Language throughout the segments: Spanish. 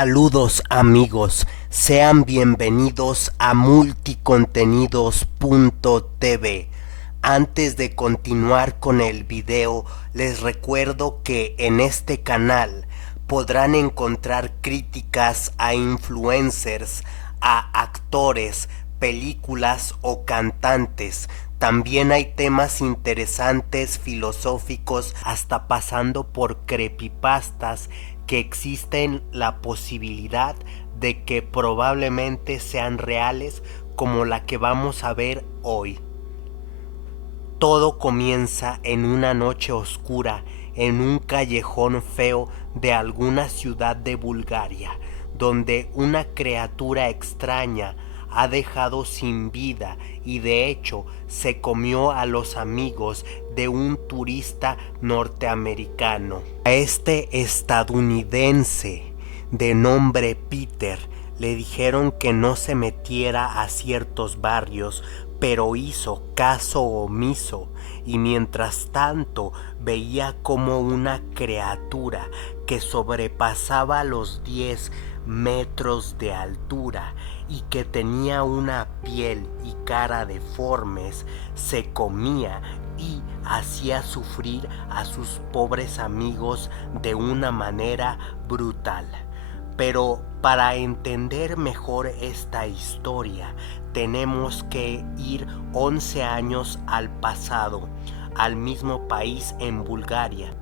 Saludos amigos, sean bienvenidos a multicontenidos.tv. Antes de continuar con el video, les recuerdo que en este canal podrán encontrar críticas a influencers, a actores, películas o cantantes. También hay temas interesantes, filosóficos, hasta pasando por creepypastas que existen la posibilidad de que probablemente sean reales, como la que vamos a ver hoy. Todo comienza en una noche oscura en un callejón feo de alguna ciudad de Bulgaria, donde una criatura extraña ha dejado sin vida y de hecho se comió a los amigos de un turista norteamericano. A este estadounidense de nombre Peter le dijeron que no se metiera a ciertos barrios, pero hizo caso omiso y mientras tanto veía como una criatura que sobrepasaba los 10 metros de altura y que tenía una piel y cara deformes, se comía y hacía sufrir a sus pobres amigos de una manera brutal. Pero para entender mejor esta historia, tenemos que ir 11 años al pasado, al mismo país en Bulgaria.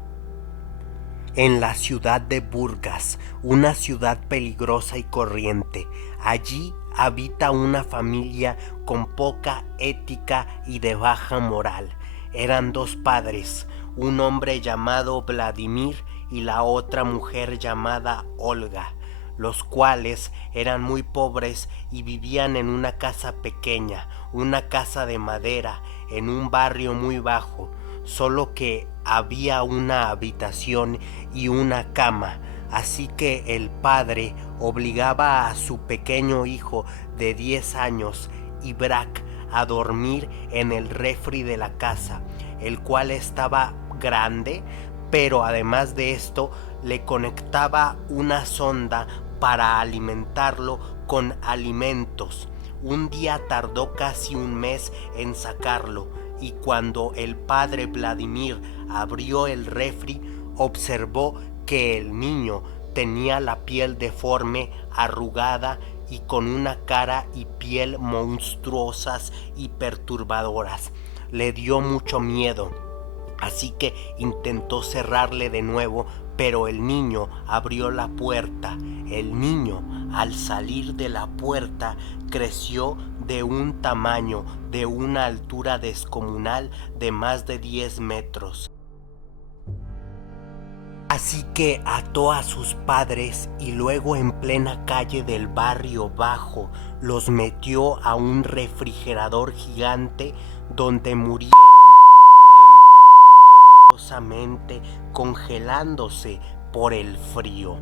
En la ciudad de Burgas, una ciudad peligrosa y corriente. Allí habita una familia con poca ética y de baja moral. Eran dos padres, un hombre llamado Vladimir y la otra mujer llamada Olga, los cuales eran muy pobres y vivían en una casa pequeña, una casa de madera, en un barrio muy bajo, solo que había una habitación y una cama, así que el padre obligaba a su pequeño hijo de 10 años, Ibrak, a dormir en el refri de la casa, el cual estaba grande, pero además de esto le conectaba una sonda para alimentarlo con alimentos. Un día tardó casi un mes en sacarlo, y cuando el padre Vladimir abrió el refri, observó que el niño tenía la piel deforme, arrugada y con una cara y piel monstruosas y perturbadoras. Le dio mucho miedo, así que intentó cerrarle de nuevo, pero el niño abrió la puerta. El niño, al salir de la puerta, creció de un tamaño, de una altura descomunal de más de 10 metros. Así que ató a sus padres y luego en plena calle del barrio bajo los metió a un refrigerador gigante donde murieron dolorosamente, congelándose por el frío.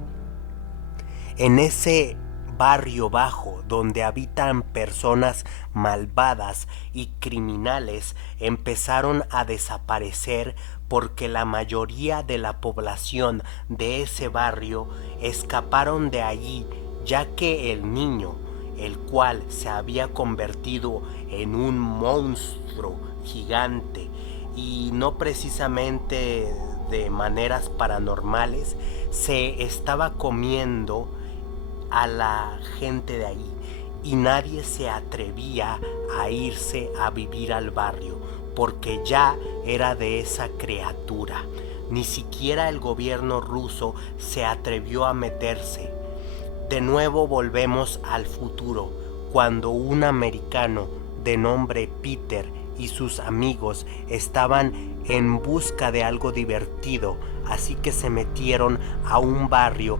En ese barrio bajo donde habitan personas malvadas y criminales empezaron a desaparecer porque la mayoría de la población de ese barrio escaparon de allí, ya que el niño, el cual se había convertido en un monstruo gigante y no precisamente de maneras paranormales, se estaba comiendo a la gente de ahí y nadie se atrevía a irse a vivir al barrio porque ya era de esa criatura. Ni siquiera el gobierno ruso se atrevió a meterse. De nuevo volvemos al futuro, cuando un americano de nombre Peter y sus amigos estaban en busca de algo divertido, así que se metieron a un barrio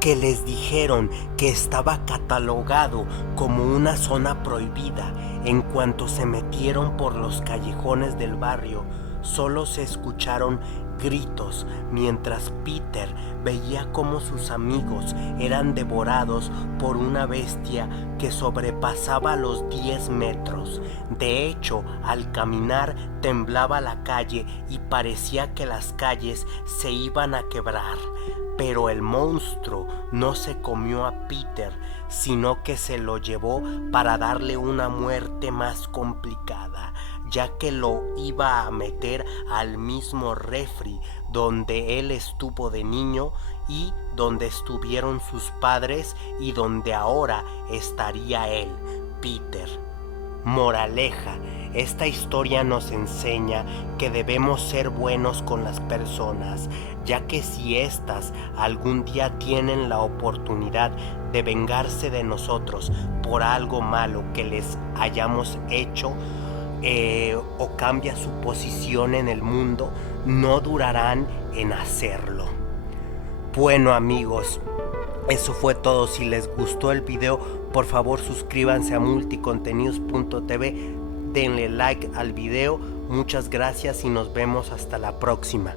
que les dijeron que estaba catalogado como una zona prohibida. En cuanto se metieron por los callejones del barrio, solo se escucharon gritos mientras Peter veía cómo sus amigos eran devorados por una bestia que sobrepasaba los 10 metros. De hecho, al caminar temblaba la calle y parecía que las calles se iban a quebrar. Pero el monstruo no se comió a Peter, sino que se lo llevó para darle una muerte más complicada, ya que lo iba a meter al mismo refri donde él estuvo de niño y donde estuvieron sus padres y donde ahora estaría él, Peter. Moraleja: esta historia nos enseña que debemos ser buenos con las personas, ya que si éstas algún día tienen la oportunidad de vengarse de nosotros por algo malo que les hayamos hecho, o cambia su posición en el mundo, no durarán en hacerlo. Bueno, amigos, eso fue todo. Si les gustó el video, por favor suscríbanse a multicontenidos.tv, denle like al video. Muchas gracias y nos vemos hasta la próxima.